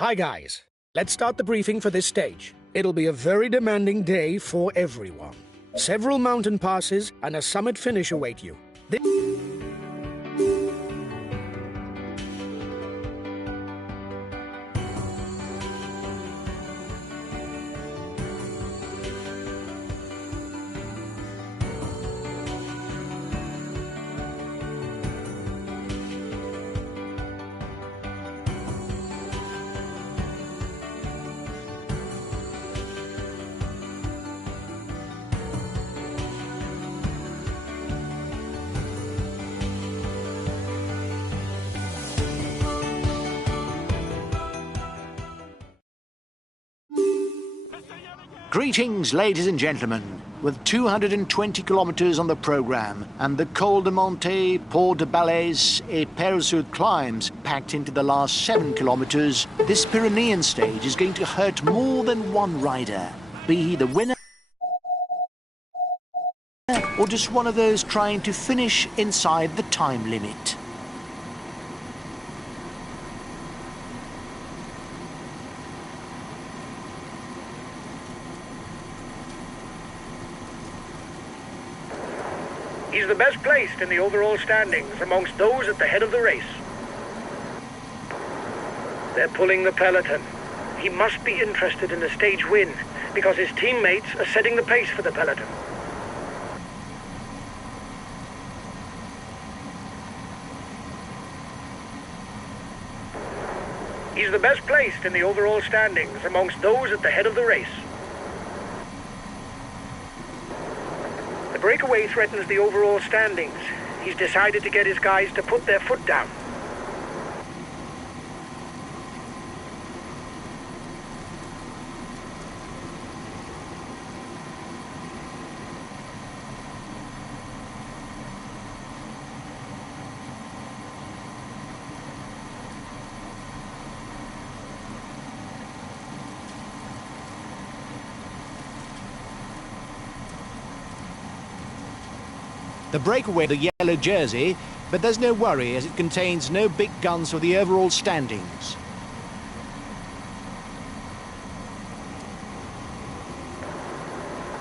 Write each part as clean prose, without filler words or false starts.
Hi guys, let's start the briefing for this stage. It'll be a very demanding day for everyone. Several mountain passes and a summit finish await you. Greetings, ladies and gentlemen. With 220 kilometers on the program and the Col de Monte, Port de Balais et Perreux climbs packed into the last 7 kilometers, this Pyrenean stage is going to hurt more than one rider, be he the winner or just one of those trying to finish inside the time limit. He's the best placed in the overall standings amongst those at the head of the race. They're pulling the peloton. He must be interested in a stage win because his teammates are setting the pace for the peloton. He's the best placed in the overall standings amongst those at the head of the race. The breakaway threatens the overall standings. He's decided to get his guys to put their foot down. The breakaway, the yellow jersey, but there's no worry as it contains no big guns for the overall standings.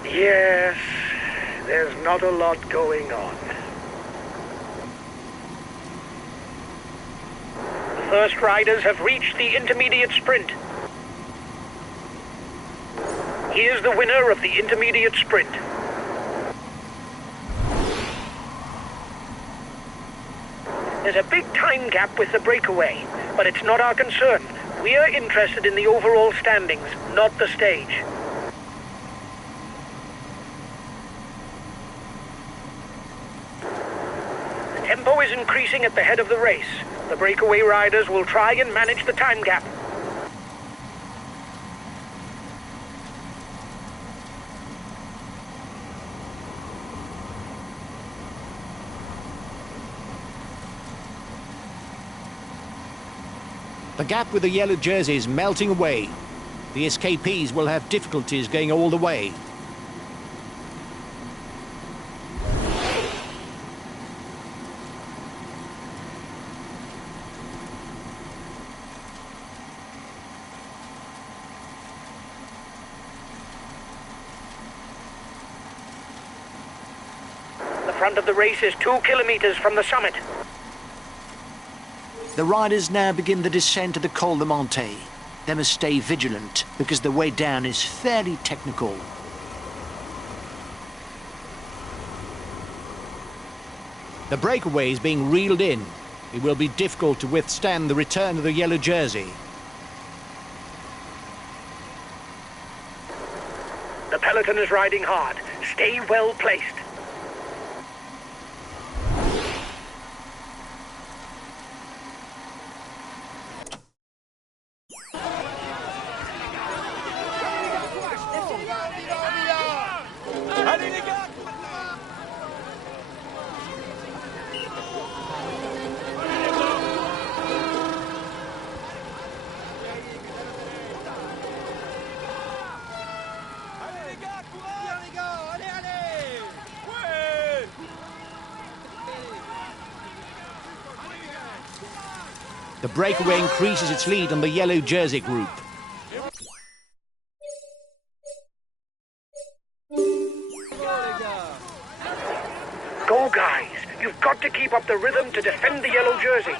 Yes, there's not a lot going on. The first riders have reached the intermediate sprint. Here's the winner of the intermediate sprint. There's a big time gap with the breakaway, but it's not our concern. We are interested in the overall standings, not the stage. The tempo is increasing at the head of the race. The breakaway riders will try and manage the time gap. The gap with the yellow jersey is melting away. The escapees will have difficulties going all the way. The front of the race is 2 kilometers from the summit. The riders now begin the descent to the Col de Monte. They must stay vigilant because the way down is fairly technical. The breakaway is being reeled in. It will be difficult to withstand the return of the yellow jersey. The peloton is riding hard. Stay well placed. The breakaway increases its lead on the yellow jersey group. Go, guys. You've got to keep up the rhythm to defend the yellow jersey.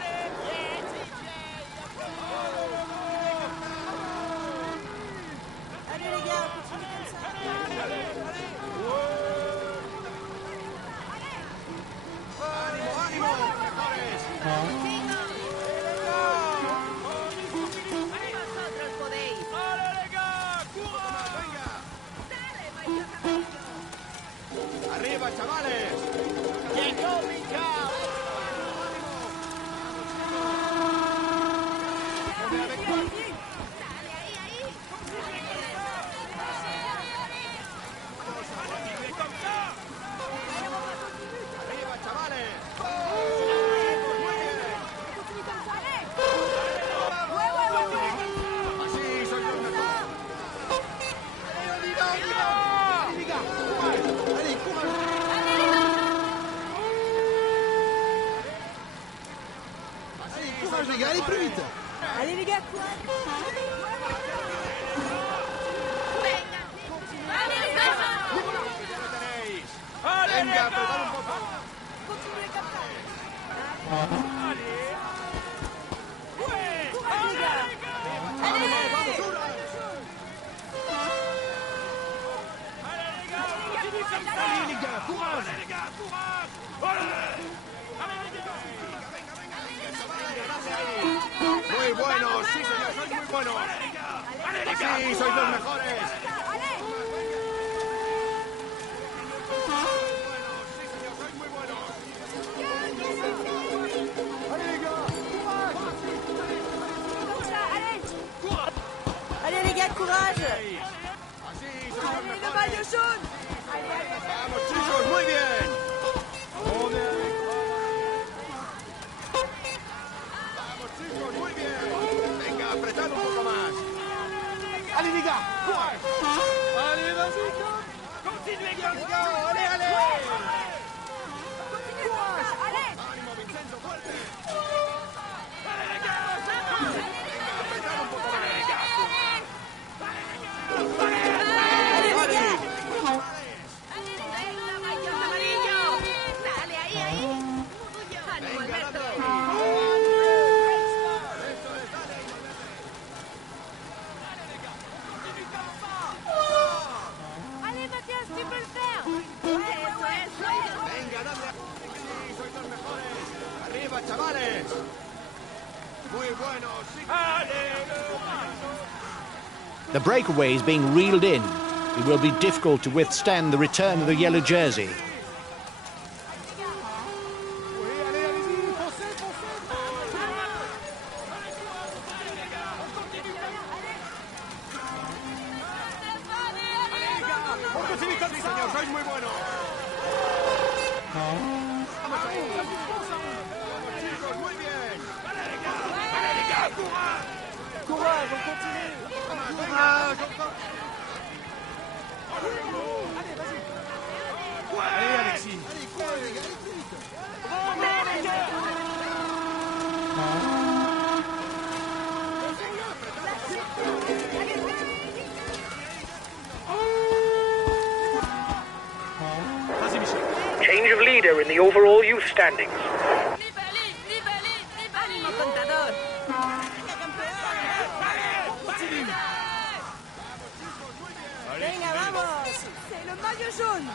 ¡Arriba, chavales! Les gars, allez plus vite. Allez les gars, quoi. Venga, apretad un poco. Continuez comme ça. Allez les gars, courage. Muy buenos, sí señor, sois muy buenos. Sí, sois los mejores. Allez les gars, courage. Así, sois los Allez, le mejores. maillot jaune. Allez, allez, allez. Vamos chicos, muy bien. Vamos chicos, muy bien. Venga, apretad un poco más. Allez les gars, courage. Allez, vas-y, continuez comme ça. Allez, allez. Courage. Allez. Ánimo, Vincenzo, fuerte. Allez les gars, venga, apretad un poco más. Allez Mathias, tu peux le faire. Venga, dale. Sí, sois los mejores. Arriba, chavales. Muy buenos. Sí. The breakaway is being reeled in. It will be difficult to withstand the return of the yellow jersey. Sí, señor, sois muy buenos. Vamos ahí. Vamos, chicos, muy bien. Courage, on continue. Courage, Allez, Alexis. Allez, courage les gars, allez plus vite. Vas-y, Michel. Change of leader in the overall youth standings. Allez, A.Contador. Venga, vamos. C'est le maillot jaune.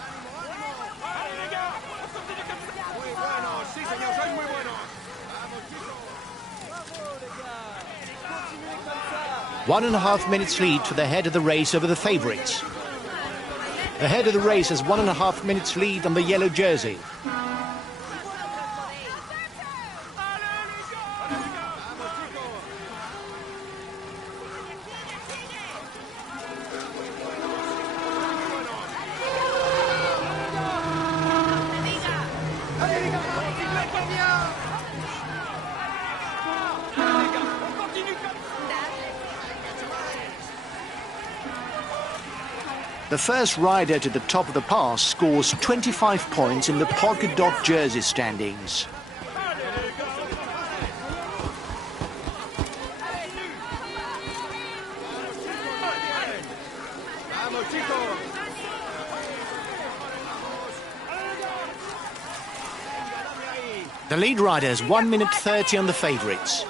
Muy buenos. Sí, señor, sois muy buenos. Vamos, chicos. 1.5 minutes lead for the head of the race over the favourites. The head of the race has 1.5 minutes lead on the yellow jersey. The first rider to the top of the pass scores 25 points in the polka dot jersey standings. Vamos, chicos. The lead riders 1 minute 30 on the favourites.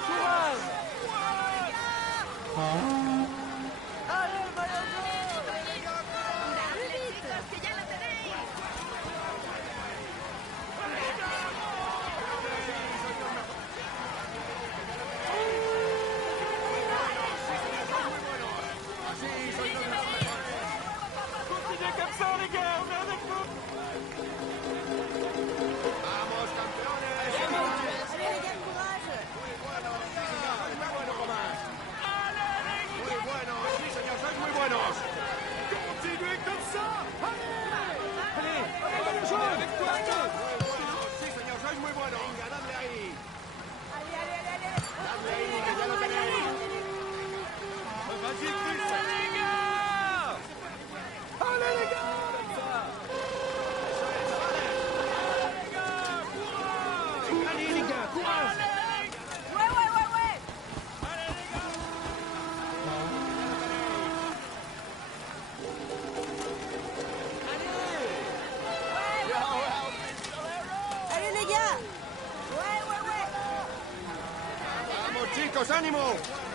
Chicos, ánimo.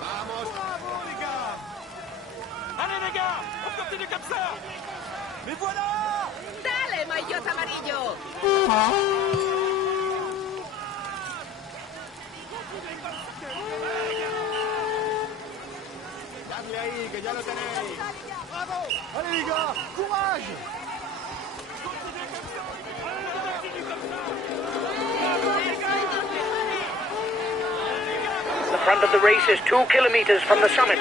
Vamos. Bravo, les gars. Allez, les gars, on continue comme ça. Mais voilà. ¡Dale, maillot amarillo! Dadle ahí, que ya lo tenéis. ¡Bravo! Allez, les gars, courage. The front of the race is 2 kilometers from the summit.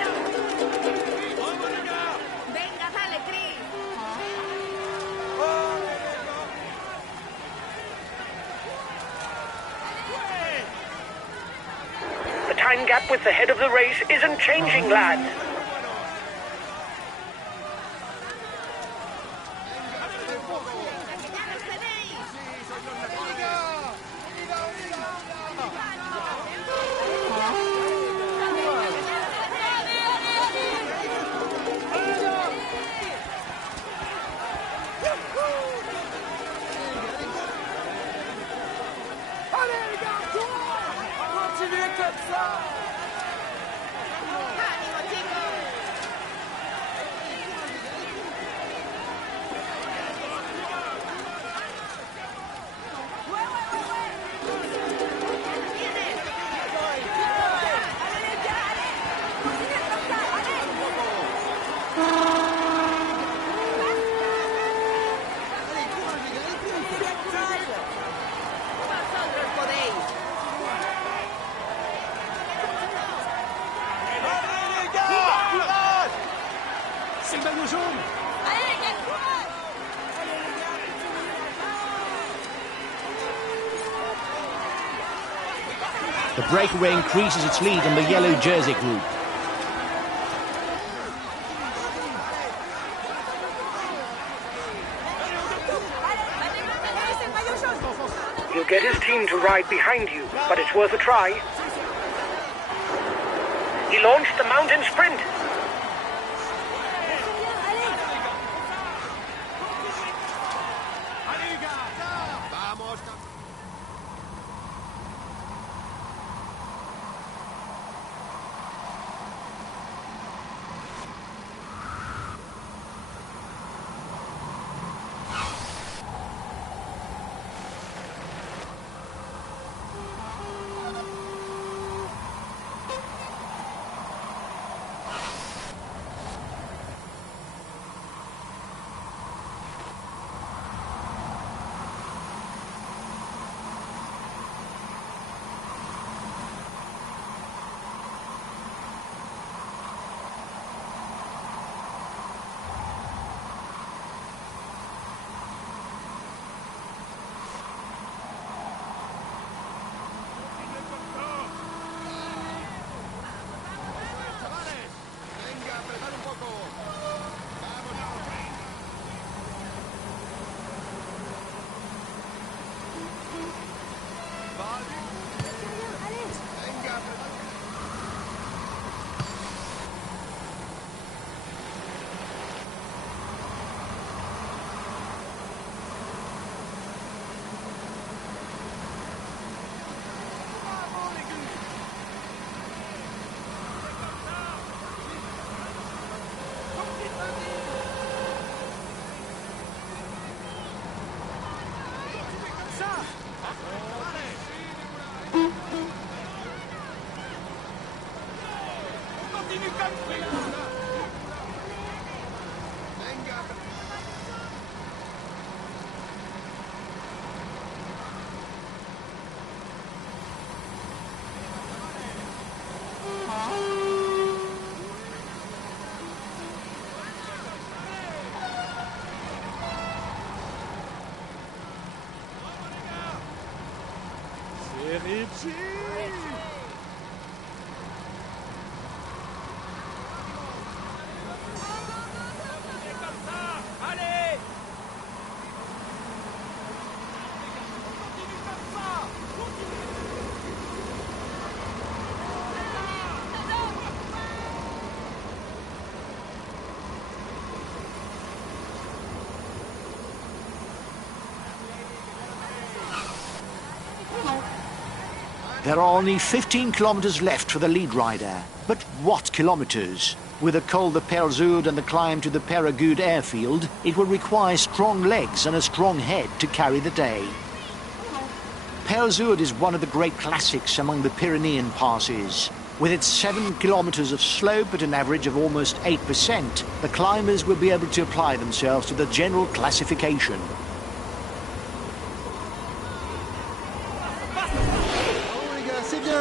Venga, dale, Chris. The time gap with the head of the race isn't changing, lads. ¡Ánimo, chicos! Vosotros podéis. C'est le maillot jaune. The breakaway increases its lead on the yellow jersey group. He'll get his team to ride behind you, but it's worth a try. He launched the mountain sprint. Vamos. Richie! There are only 15 kilometers left for the lead rider. But what kilometers? With the Col de Perzoud and the climb to the Peyregoud airfield, it will require strong legs and a strong head to carry the day. Perzoud is one of the great classics among the Pyrenean passes. With its 7 kilometers of slope at an average of almost 8%, the climbers will be able to apply themselves to the general classification. C'est bien.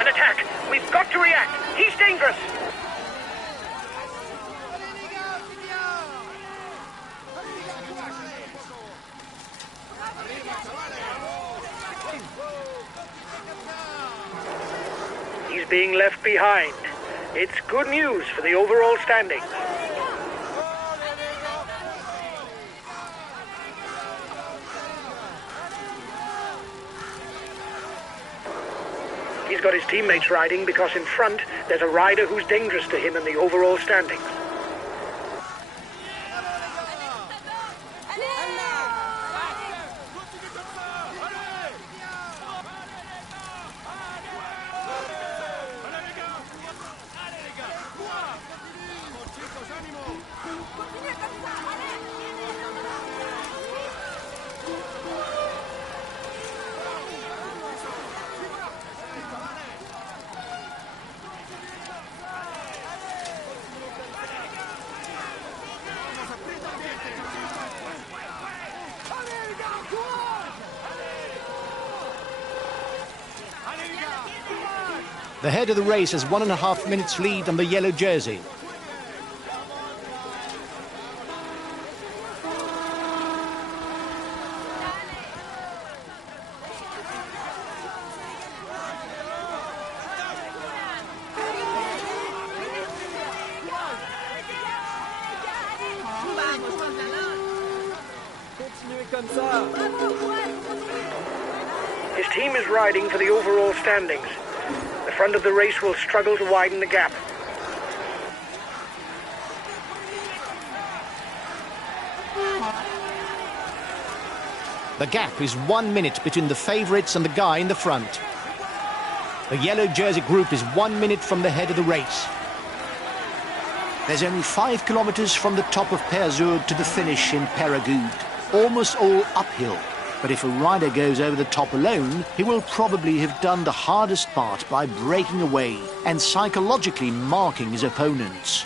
An attack! We've got to react! He's dangerous! He's being left behind. It's good news for the overall standings. He's got his teammates riding because in front there's a rider who's dangerous to him in the overall standings. The head of the race has 1.5 minutes lead on the yellow jersey. Continuez comme ça. His team is riding for the overall standings. The front of the race will struggle to widen the gap. The gap is 1 minute between the favourites and the guy in the front. The yellow jersey group is 1 minute from the head of the race. There's only 5 kilometers from the top of Perzoud to the finish in Peyregoud. Almost all uphill. But if a rider goes over the top alone, he will probably have done the hardest part by breaking away and psychologically marking his opponents.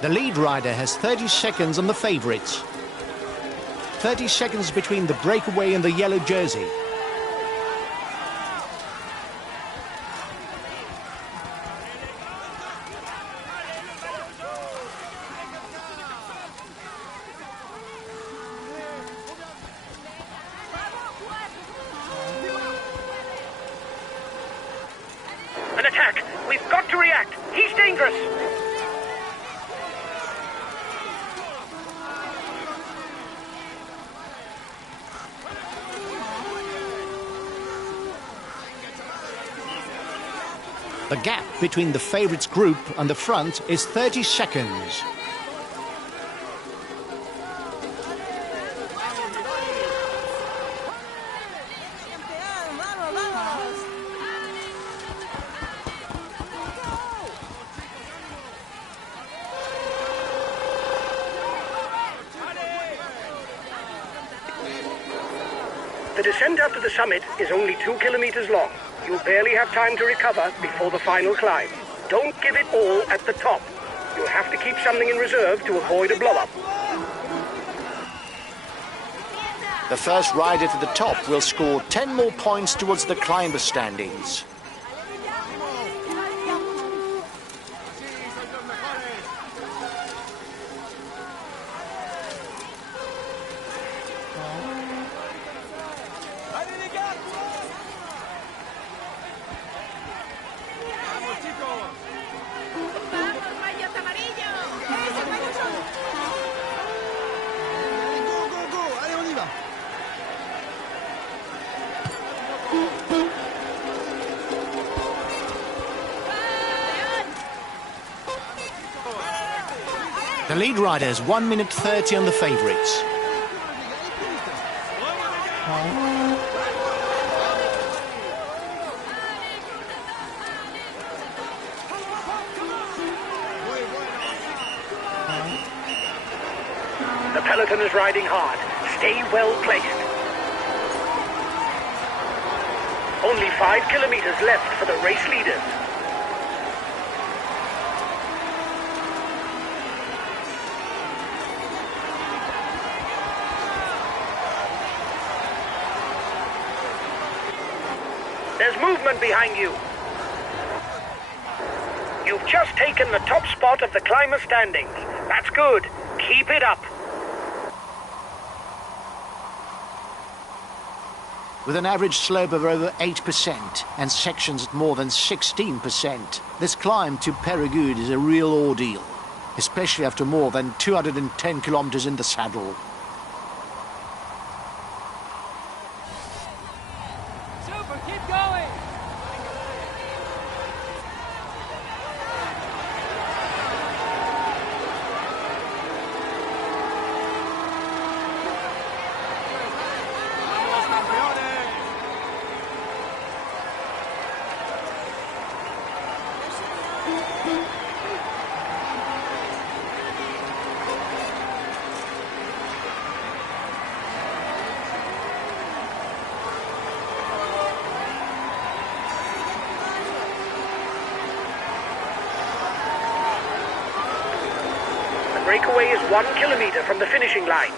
The lead rider has 30 seconds on the favourites. 30 seconds between the breakaway and the yellow jersey. An attack! We've got to react! He's dangerous! The gap between the favourites group and the front is 30 seconds. The descent up to the summit is only 2 kilometers long. You'll barely have time to recover before the final climb. Don't give it all at the top. You'll have to keep something in reserve to avoid a blow-up. The first rider to the top will score 10 more points towards the climber standings. The lead rider is 1 minute 30 on the favourites. The peloton is riding hard. Stay well placed. Only 5 kilometers left for the race leaders. There's movement behind you. You've just taken the top spot of the climber standings. That's good. Keep it up. With an average slope of over 8% and sections at more than 16%, this climb to Périgueux is a real ordeal, especially after more than 210 kilometers in the saddle. Super, keep going! Breakaway is 1 kilometer from the finishing line.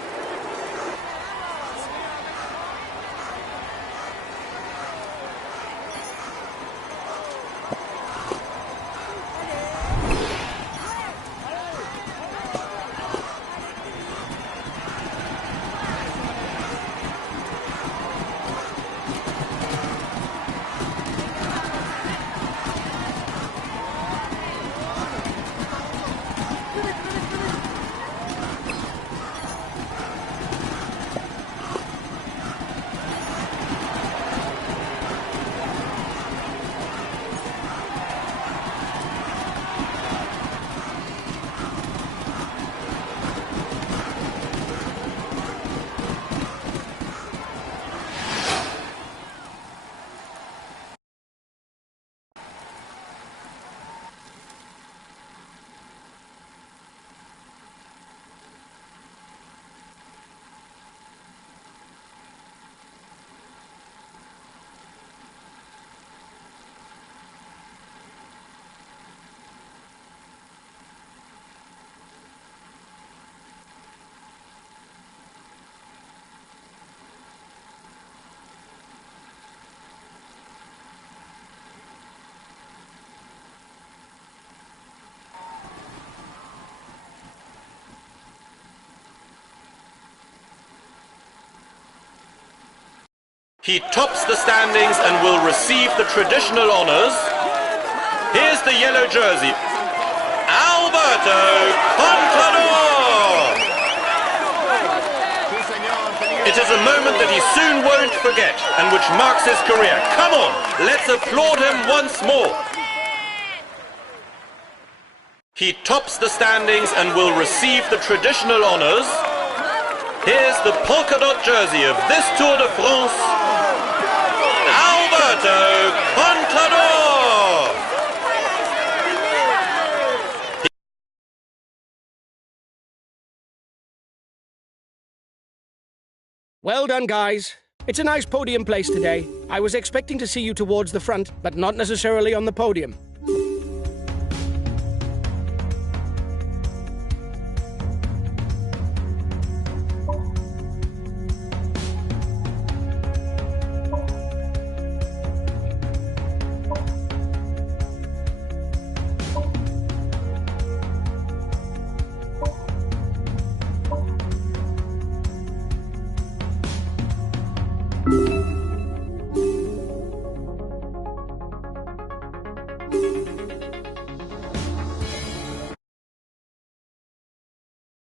He tops the standings and will receive the traditional honours. Here's the yellow jersey, A.Contador! It is a moment that he soon won't forget and which marks his career. Come on, let's applaud him once more. He tops the standings and will receive the traditional honours. Here's the polka dot jersey of this Tour de France, A.Contador! Well done, guys. It's a nice podium place today. I was expecting to see you towards the front, but not necessarily on the podium.